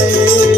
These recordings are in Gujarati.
Música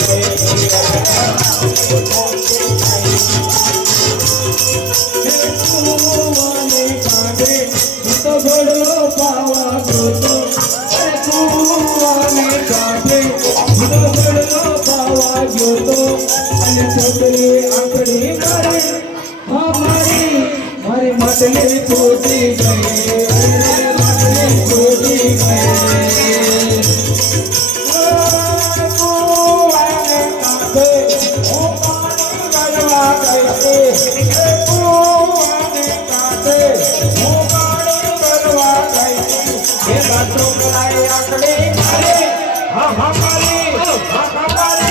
પાવા ગયો તો અને છોકરી આંખડી મારે. હા, મારી મારી માટલી તૂટી ગઈ. હા હા, મારી. હા હા, મારી.